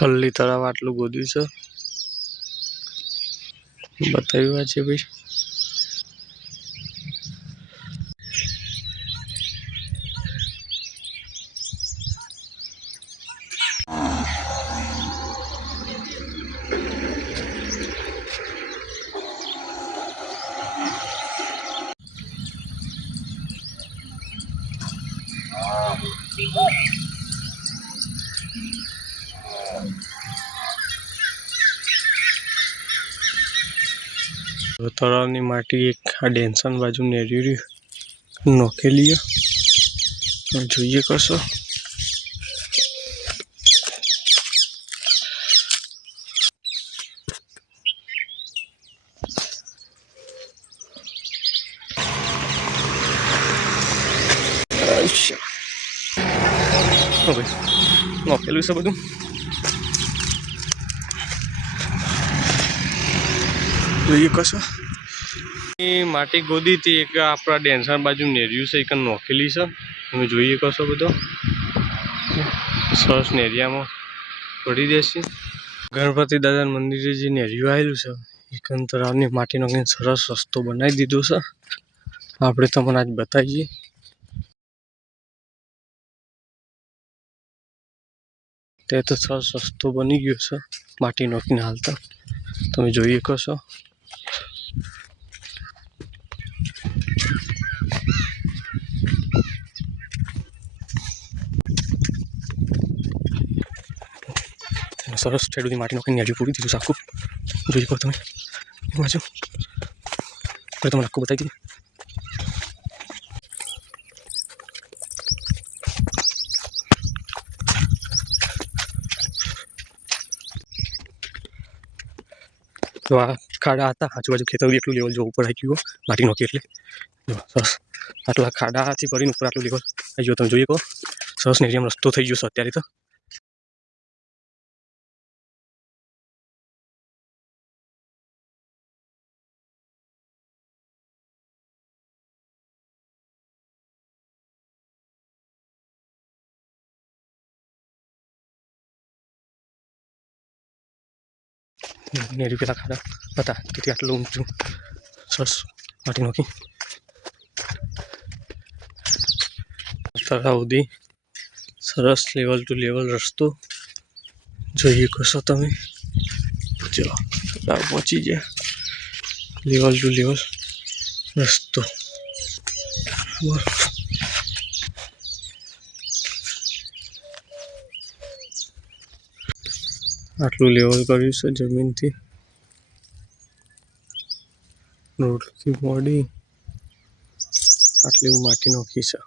કલ્લી તળાવ આટલું ગોદ્યું છે બતાવ્યું છે ભાઈ. તળાવની માટી એક આ ડેન્સન બાજુ નેરી નોખેલી જોઈએ કશો. નોખેલું છે બધું જોઈએ કશો. માટી ગોદી હતી એક આપણા ડેન્સર બાજુ નેર્યું છે એક નોખેલી છે તમે જોઈએ કશો. બધો સરસ નેરિયામાં પડી દેશે. ગણપતિ દાદા મંદિરે જે નેરિયું આવેલું છે એક તળાવની માટીનો કંઈક સરસ રસ્તો બનાવી દીધો છે. આપણે તમને આજ બતાવીએ. તે તો સરસ રસ્તો બની ગયો છે માટી નોખીને હાલતા તમે જોઈએ કશો. સરસ ખેડૂતી માટી નોખીને નેરિયું પૂરી દીધું આખું જોઈ કહો તમે. બાજુ તમને આખું બતાવી દઈએ. તો આ ખાડા હતા આજુબાજુ ખેતર એટલું લેવલ જોવું પડાઈ ગયું માટી નોખી એટલે સરસ. આટલા ખાડાથી ભરીને ઉપર આટલું લેવલ આવી ગયો તમે જોઈએ કહો. સરસ નેરિયામાં રસ્તો થઈ ગયો છે અત્યારે તો. નેરી પેલા ખાડા હતા તેથી આટલું ઊંચું સરસ માટી નોખી તળાવ સુધી સરસ લેવલ ટુ લેવલ રસ્તો જોઈએ કશો તમે. જો તળાવ પહોંચી ગયા લેવલ ટુ લેવલ રસ્તો. આટલું લેવલ કર્યું છે જમીનથી રોડથી મોડી આટલી માટી નોખી છે.